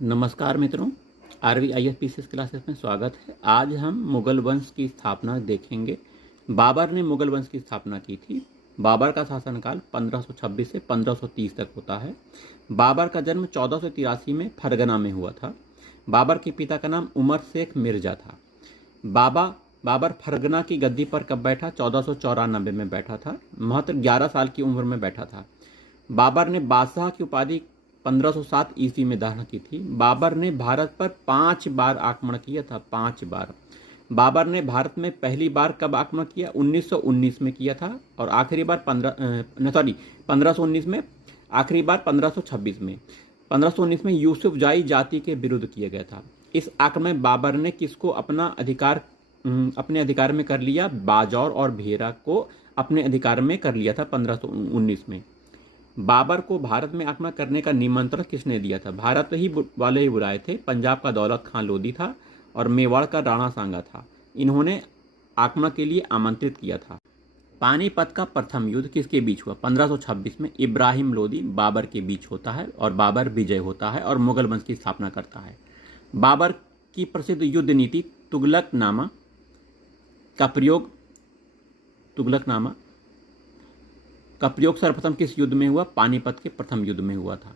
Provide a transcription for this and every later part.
नमस्कार मित्रों, RVISPCS classes में स्वागत है। आज हम मुगल वंश की स्थापना देखेंगे। बाबर ने मुगल वंश की स्थापना की थी। बाबर का शासनकाल 1526 से 1530 तक होता है। बाबर का जन्म 1483 में फरगना में हुआ था। बाबर के पिता का नाम उमर शेख मिर्जा था। बाबर फरगना की गद्दी पर कब बैठा? 1494 में बैठा था। मात्र 11 साल की उम्र में बैठा था। बाबर ने बादशाह की उपाधि 1507 ईस्वी में धारण की थी। बाबर ने भारत पर 5 बार आक्रमण किया था। 5 बार। बाबर ने भारत में पहली बार कब आक्रमण किया? 1919 में किया था और आखिरी बार 1519 में, आखिरी बार 1526 में। 1519 में यूसुफ जाई जाति के विरुद्ध किया गया था। इस आक्रमण में बाबर ने किसको अपने अधिकार में कर लिया? बाजौर और भेरा को अपने अधिकार में कर लिया था 1519 में। बाबर को भारत में आक्रमण करने का निमंत्रण किसने दिया था? भारत ही वाले ही बुलाए थे। पंजाब का दौलत खां लोधी था और मेवाड़ का राणा सांगा था। इन्होंने आक्रमण के लिए आमंत्रित किया था। पानीपत का प्रथम युद्ध किसके बीच हुआ? 1526 में इब्राहिम लोदी बाबर के बीच होता है और बाबर विजय होता है और मुगल वंश की स्थापना करता है। बाबर की प्रसिद्ध युद्ध नीति तुगलकनामा का प्रयोग सर्वप्रथम किस युद्ध में हुआ? पानीपत के प्रथम युद्ध में हुआ था।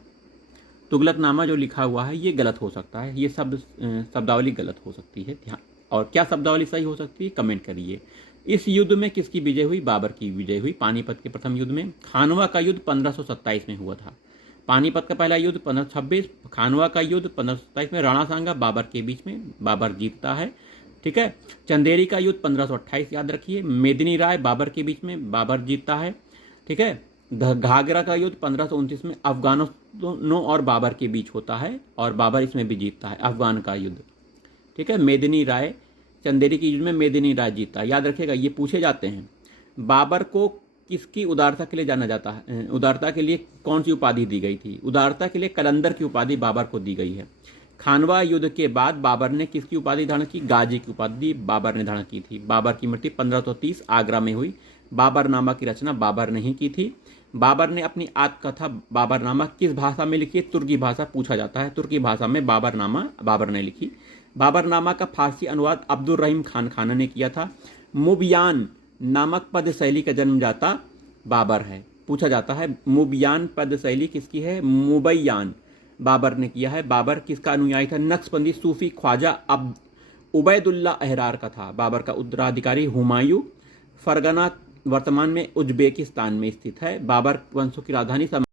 तुगलकनामा जो लिखा हुआ है ये गलत हो सकता है। ये शब्दावली गलत हो सकती है। ध्यान, और क्या शब्दावली सही हो सकती है कमेंट करिए। इस युद्ध में किसकी विजय हुई? बाबर की विजय हुई पानीपत के प्रथम युद्ध में। खानवा का युद्ध 1527 में हुआ था। पानीपत का पहला युद्ध 1526, खानवा का युद्ध 1527 में राणा सांगा बाबर के बीच में। बाबर जीतता है। ठीक है। चंदेरी का युद्ध 1528 याद रखिए। मेदिनी राय बाबर के बीच में, बाबर जीतता है। ठीक है। घाघरा का युद्ध 1529 में अफगानों और बाबर के बीच होता है और बाबर इसमें भी जीतता है, अफगान का युद्ध। ठीक है। मेदिनी राय, चंदेरी के युद्ध में मेदिनी राय जीतता है, याद रखिएगा, ये पूछे जाते हैं। बाबर को किसकी उदारता के लिए जाना जाता है? उदारता के लिए कौन सी उपाधि दी गई थी? उदारता के लिए कलंदर की उपाधि बाबर को दी गई है। खानवा युद्ध के बाद बाबर ने किसकी उपाधि धारण की? गाजी की उपाधि बाबर ने धारण की थी। बाबर की मृत्यु 1530 आगरा में हुई। बाबरनामा की रचना बाबर ने ही की थी। बाबर ने अपनी आत्मकथा बाबरनामा किस भाषा में लिखी? तुर्की भाषा पूछा जाता है। तुर्की भाषा में बाबरनामा बाबर ने लिखी। बाबरनामा का फारसी अनुवाद अब्दुल रहीम खान खाना ने किया था। मुबियान नामक पद शैली का जन्मदाता बाबर है। पूछा जाता है मुबियान पद शैली किसकी है? मुबैयान बाबर ने किया है। बाबर किसका अनुयायी था? नक्शबंदी सूफी ख्वाजा उबैदुल्ला अहरार का था। बाबर का उत्तराधिकारी हुमायूं। फरगना वर्तमान में उज्बेकिस्तान में स्थित है। बाबर वंशों की राजधानी